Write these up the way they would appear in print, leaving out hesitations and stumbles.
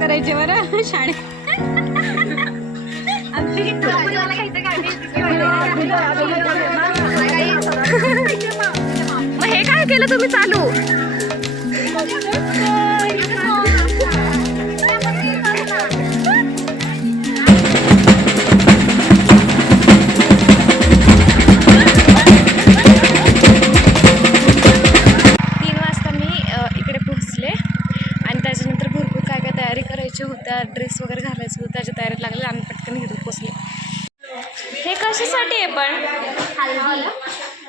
करायचे बरं शाळेत. मग हे काय केलं तुम्ही चालू? 3 वाजता मी इकडे पोहोचले आणि त्याच्यानंतर भरपूर काय काय तयारी करायची होत्या, ड्रेस वगैरे घालायचं होतं, त्याच्या तयारीत लागले आणि पटकन घेऊन पोहोचले. हे कशासाठी आहे पण?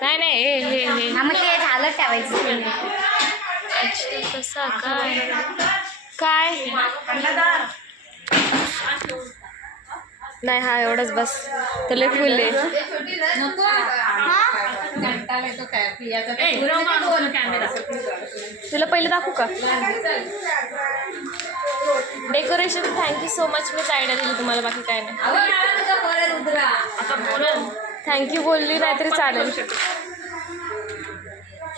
नाही नाही हे हे हे मग ते झालं ठेवायचं. अच्छा तसा काय काय नाही हा एवढंच बस. त्याला फुल आहे. तुला पहिले दाखवू का डेकोरेशन? Thank you so much. मीच आयडिया दिली तुम्हाला, बाकी काय नाही. थँक्यू बोलली नाहीतरी चालेल.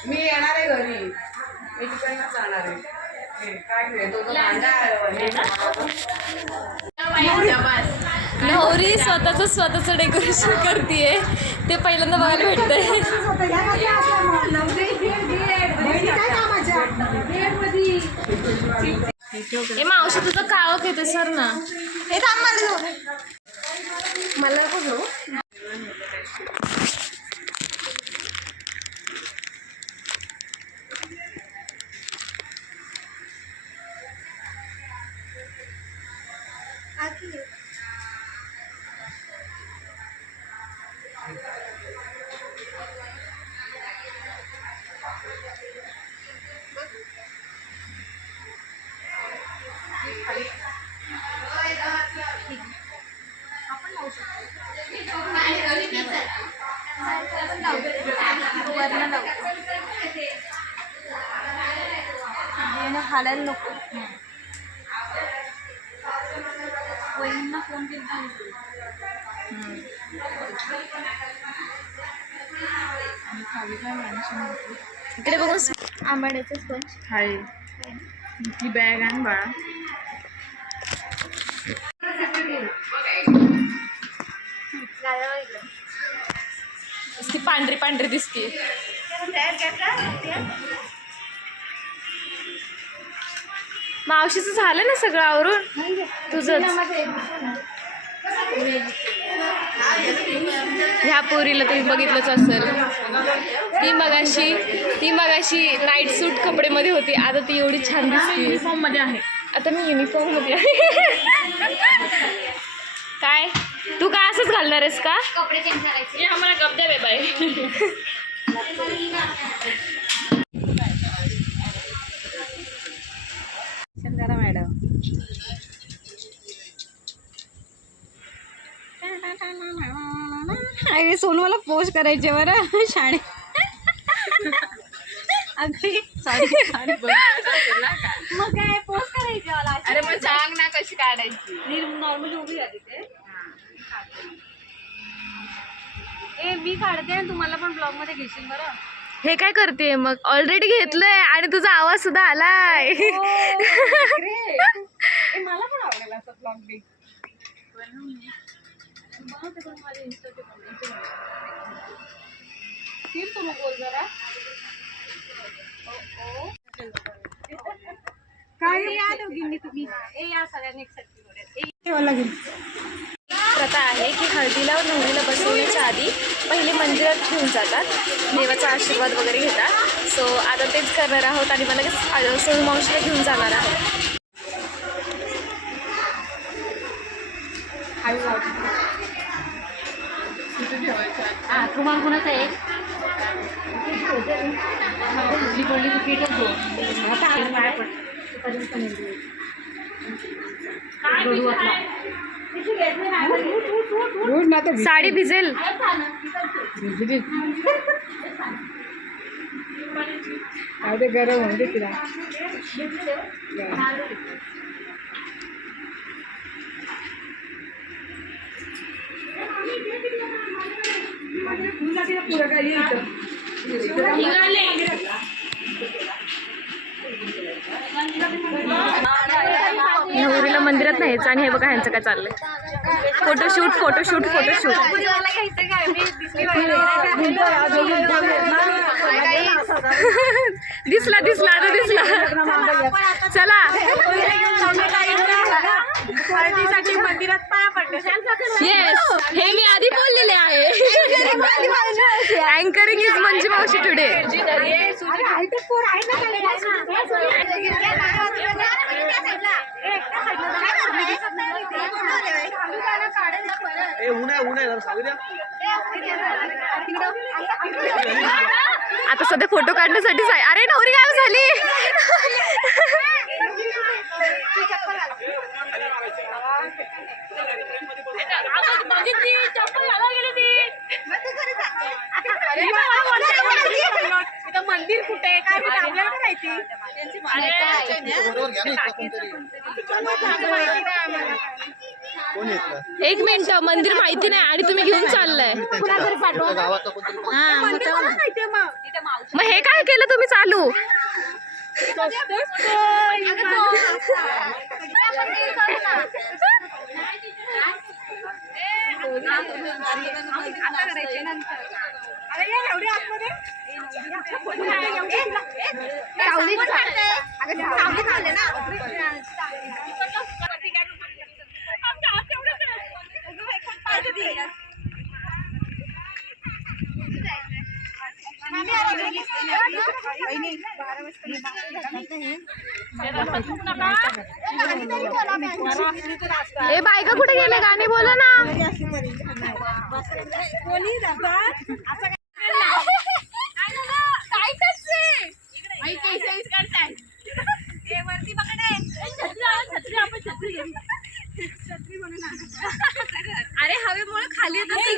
मी येणार आहे घरी, मी तिकडनंच जाणार आहे. नवरी स्वतःचं डेकोरेशन करतीये, ते पहिल्यांदा बघायला भेटतंय. ए मावशी तुझं काळोख येते सर ना. हे थांब मला बघू. हालायला नको. इकडे बघून आंबाड्याचं स्पंज हाय ही बॅग आण बाळा. ती पांढरी पांढरी दिसते. मावशीचं झालं ना सगळं आवरून? तुझंच. ह्या पोरीला तुम्ही बघितलंच असेल. ती मगाशी नाईट सूट कपडे मध्ये होती, आता ती एवढी छान दिसते. युनिफॉर्म मध्ये आहे. आता मी युनिफॉर्म मध्ये आहे. काय तू काय असंच घालणार आहेस का? कपडे चेंज करायचे. आम्हाला गप द्या बाई. शंकरा मॅडम. अरे सोनू मला पोस्ट करायचे बरं शाळेत. मग काय पोस्ट करायचे मला. अरे मग सांग ना कशी काढायची. नॉर्मली उभी राहते ते. ए मी काढते आणि तुम्हाला पण ब्लॉग मध्ये घेशील बरं. हे काय करते मग? ऑलरेडी घेतलंय आणि तुझा आवाज सुद्धा आलाय. मला पण आवडेल असं ब्लॉग बी. काय या दोघींनी तुम्ही या सगळ्यांनी प्रथा आहे की हळदीला नवरीला बसवण्याच्या आधी पहिले मंदिरात घेऊन जातात, देवाचा आशीर्वाद वगैरे घेतात. सो आता तेच करणार आहोत आणि मला लगेच सोनू मावशीला घेऊन जाणार आहोत. तुम्हाला कोणाचं आहे? साडी भिजेल. गरम होऊ दे तिला. नवरीला मंदिरात न्यायचं आणि हे बघा ह्यांचं काय चाललंय. Photoshoot photoshoot photoshoot. दिसला दिसला आता दिसला. चला मंदिरात पाया पडले. येस, हे मी आधी बोललेले आहे. अँकरिंग इज मंजू मावशी टुडे. आता सध्या फोटो काढण्यासाठी अरे नवरी गायब झाली. मंदिर कुठे काय आपल्याला माहिती. एक मिनिट, मंदिर माहिती नाही आणि तुम्ही घेऊन चाललाय. मग हे काय केलं तुम्ही चालू. ए बायका कुठे गेले, गाणी बोला ना. अरे हवेमुळे खाली येत असेल.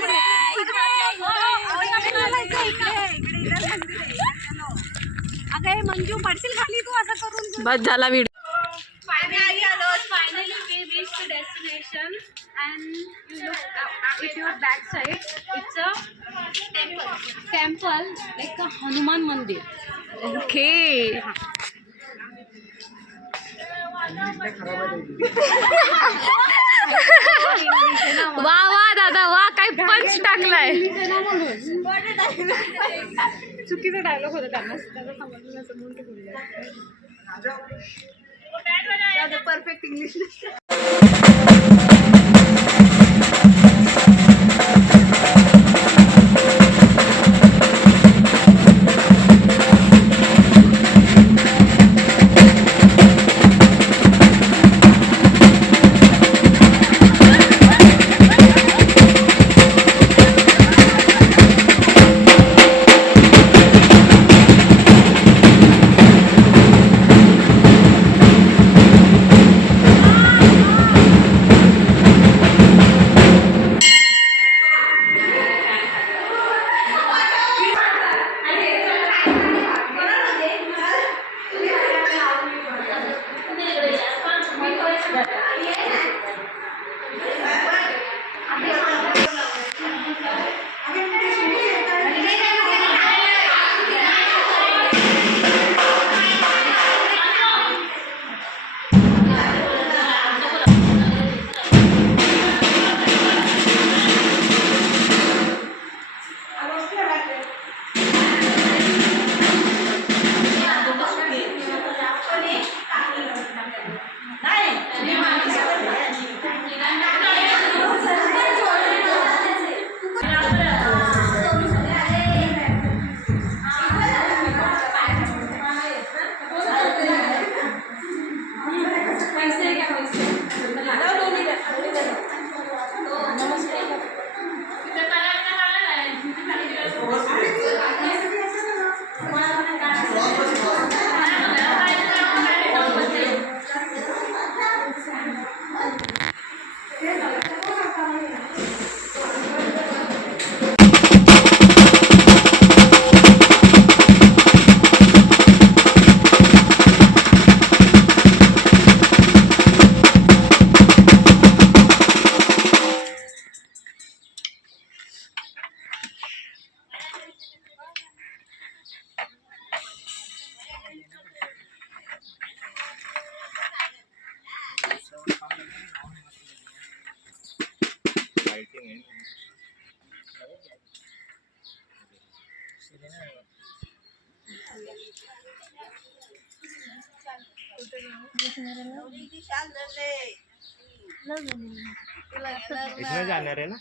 अगं मंजू पडशील खाली तू असं करून. बस झाला video. Finally we reached the destination and you look at your back side. It's a temple like a Hanuman Mandir. Okay. वा वा दादा वा, काय पंच टाकलाय. चुकीचा डायलॉग होता त्यांना समजलं नसतं म्हणून ते बोलले. Perfect English. इथनं जाणार आहे ना.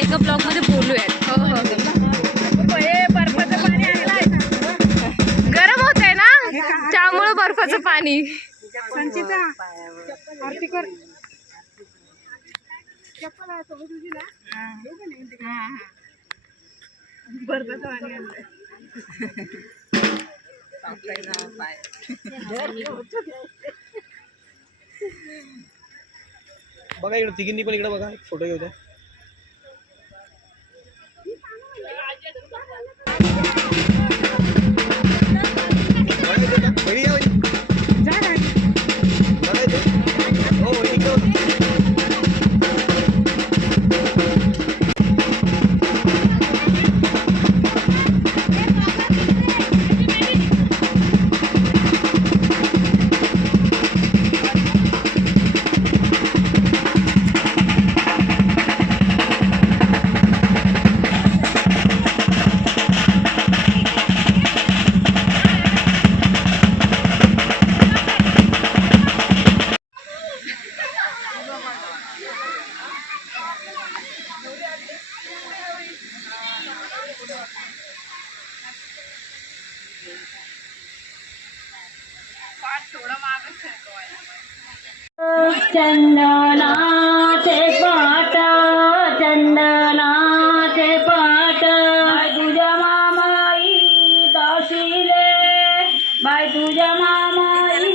एका ब्लॉग मध्ये बोलूयात. हो हो गरम होत आहे ना, त्यामुळे बर्फाचं पाणी. बघा इकडे तिघींनी पण इकडे बघा, फोटो घेऊ द्या. चंदनाचे पाट, चंदनाचे पाट, तुझ्या मामाई दाशीले, बाय तुझ्या मामाई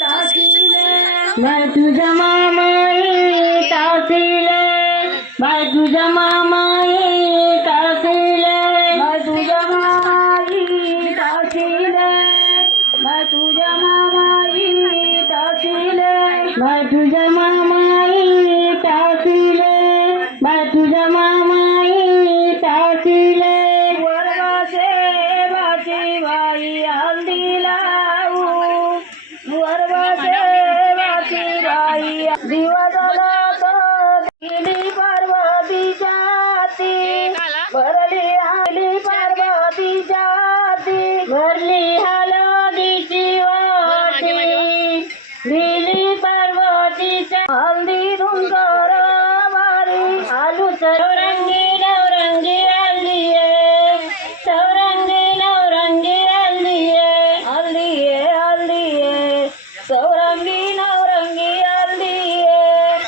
दाशीले, बाय तुझ्या मामाई दाशीले, बाय तुझ्या मामाई दाशीले, बाय तुझ्या मामाई दाशीले, बाय तुझ्या मामाई दाशीले, बाय तुझ्या मामाई टाकीले, बाय तुझ्या मामाई टाकीले, वरवासे वाची बाई हल्दी लावू, वरवासे वाची बाई दिवा झाला तर गेली पार्वतीच्या हाती, भरली आली पार्वतीच्या हाती, भरली हळदीची वाटी, दिली पार्वतीच्या हल्दी डोंगर वारी, आलू चौरंगी नवरंगी हल्दी आहे, चौरंगी नवरंगी हल्दी आहे, हल्दी आहे, हल्दी आहे, चौरंगी नवरंगी हल्दी आहे,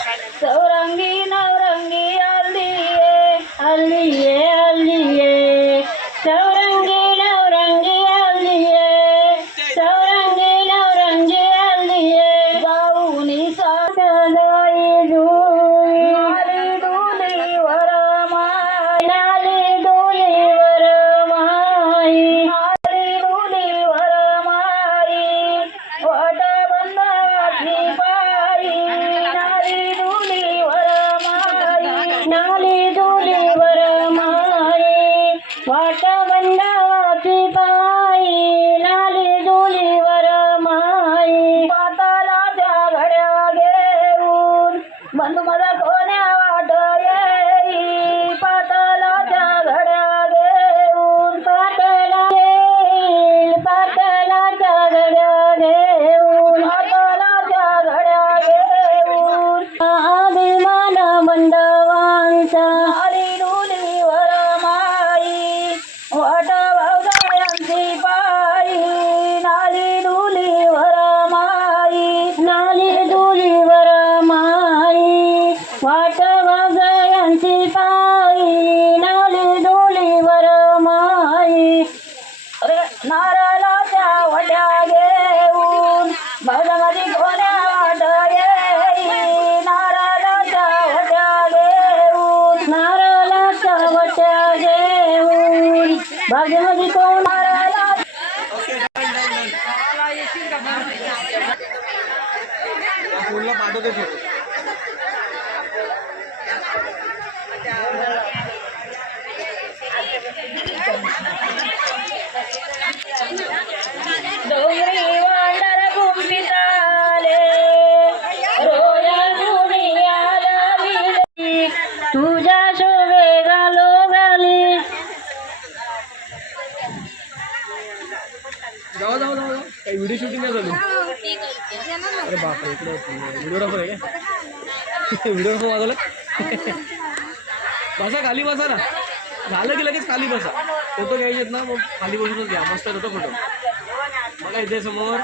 चौरंगी नवरंगी हल्दी आहे, हल्दी आहे, हल्दी आहे, चौरंगी नवरंगी हल्दी आहे. जाऊ जाऊ जाऊ जाऊ काही व्हिडिओ शूटिंग नाही झाली. अरे बापरे इकडे व्हिडिओग्राफर आहे का? व्हिडिओग्राफर वाजवलं. बसा खाली बसा ना. झालं की लगेच खाली बसा. फोटो घ्यायचेत ना मग खाली बसूनच घ्या. मस्त होतो फोटो. बघा इथे समोर.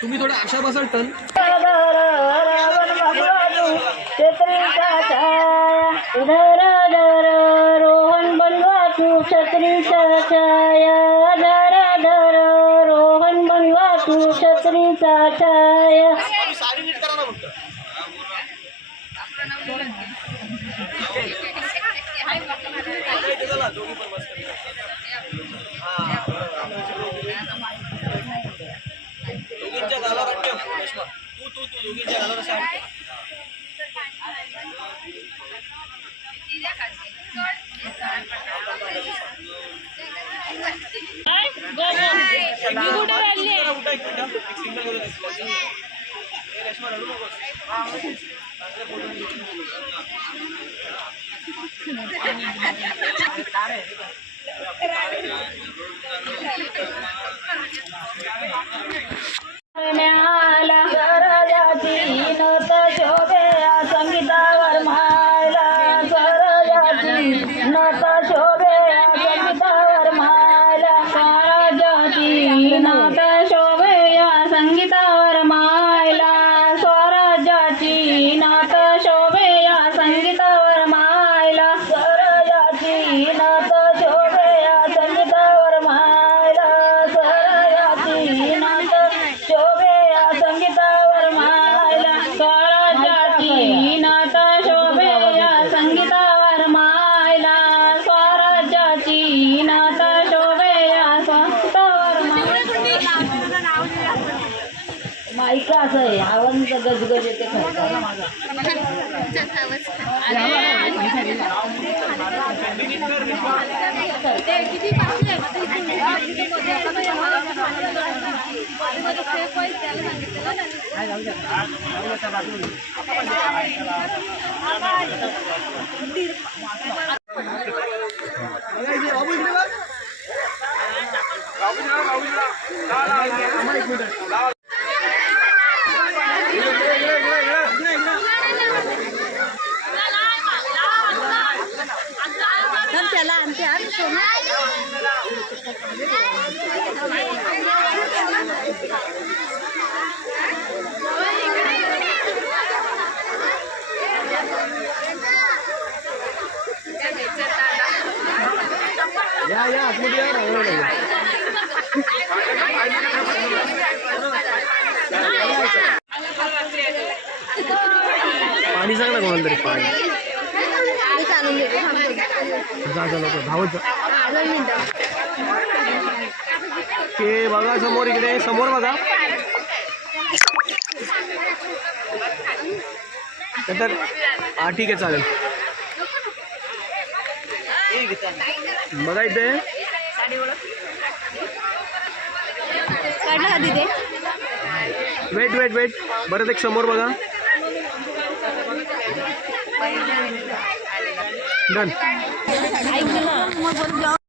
तुम्ही थोडं आशा बसाल टन. रोहन बनवा तू छत्रीचा छाया धर धर रोहन बनवा तू छत्रीचा छाया. साडी नीट करा ना फक्त. दोघी पण मस्त. दोघींच्या गालावर ठेव रेश्मा. तू दोघींच्या गालावर असं ठेव. संगीतावर मायला स्वराजाची नत शोभे संगीतावर मायला स्वराजाची नत शोभे संगीतावर मायला स्वराजाची नत शोभे संगीतावर मायला स्वराजाची नत शोभे संगीतावर मायला स्वराजाची नत शोभे संगीतावर मायला स्वराजाची नत शोभे संगीतावर मायला स्वराजाची नत शोभे संगीतावर माईका असं आहे आवाज गजगज येते खरं या आतमध्ये या. पाणी सांग ना कोणाला तरी. पाणी जा जा लवकर धावत जा. ते बघा समोर इकडे समोर बघा. तर हा ठीक आहे चालेल. बघा इथे वेट बरं एक समोर बघा. डन.